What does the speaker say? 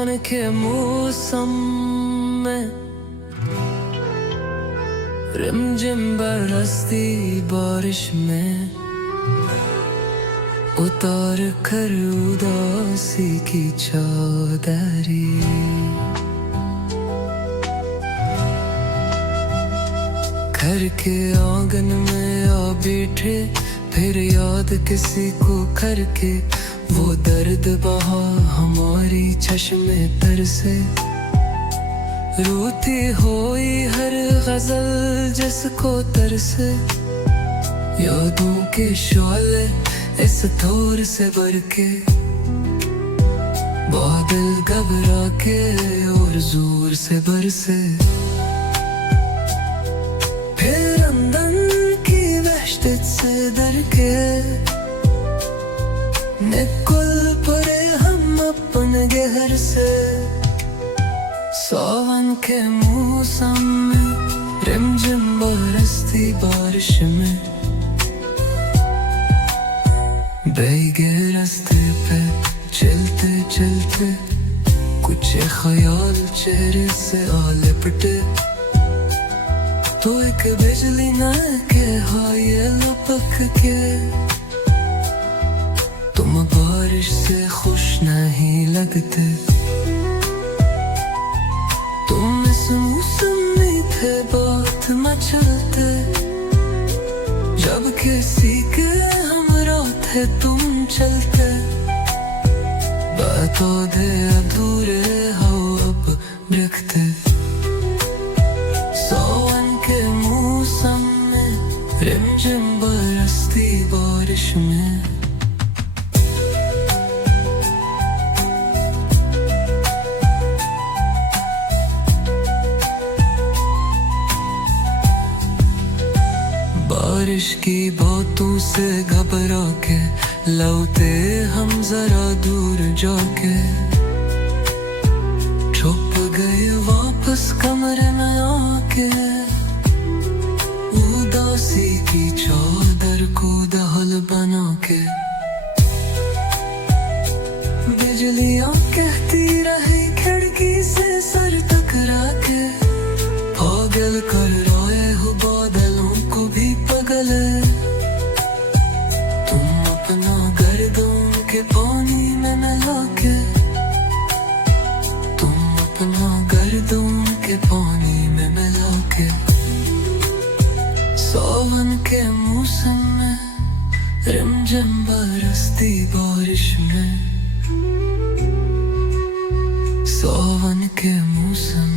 सावन के मौसम में रिमझिम बरसती बारिश में उतार कर उदासी की चादरी। घर के आंगन में आ बैठे फिर याद किसी को करके, वो दर्द बहा हमारी चश्मे तर से। रोती होई हर गजल जिसको तरसे, यादों के शोले इस थोर से भर के। बादल घबरा के और जोर से बरसे, फिर अंदर की वहशत से डर के निकल पड़े हम अपन घर से। सावन के मौसम में रिमझिम बरसती बारिश में, भीगे रास्ते पे चलते चलते कुछ ख्याल चेहरे से आ लिपटे। तो एक बिजली न के हाय लपक के, तुम बारिश से खुश नहीं लगते। तुम इस मौसम में थे बात मचलते, जब किसी के हमरा थे तुम चलते। बातों दे अधूरे हो अब रखते। सावन के मौसम में रिमझिम बरसती बारिश में, बारिश की बातों से घबरा के लौटे हम जरा दूर जाके। छुप गए वापस कमरे में आके, उदासी की चादर को दहल बना के। बिजलियां कहती रही खिड़की से सर टकरा के, पागल कर रोए हो बादलों को भी पगल। तुम अपना गर्दों के पानी में मिला के, तुम अपना गर्दों के पानी में मिला के। सावन के मौसम में रिमझिम बरसती बारिश में, सावन के मौसम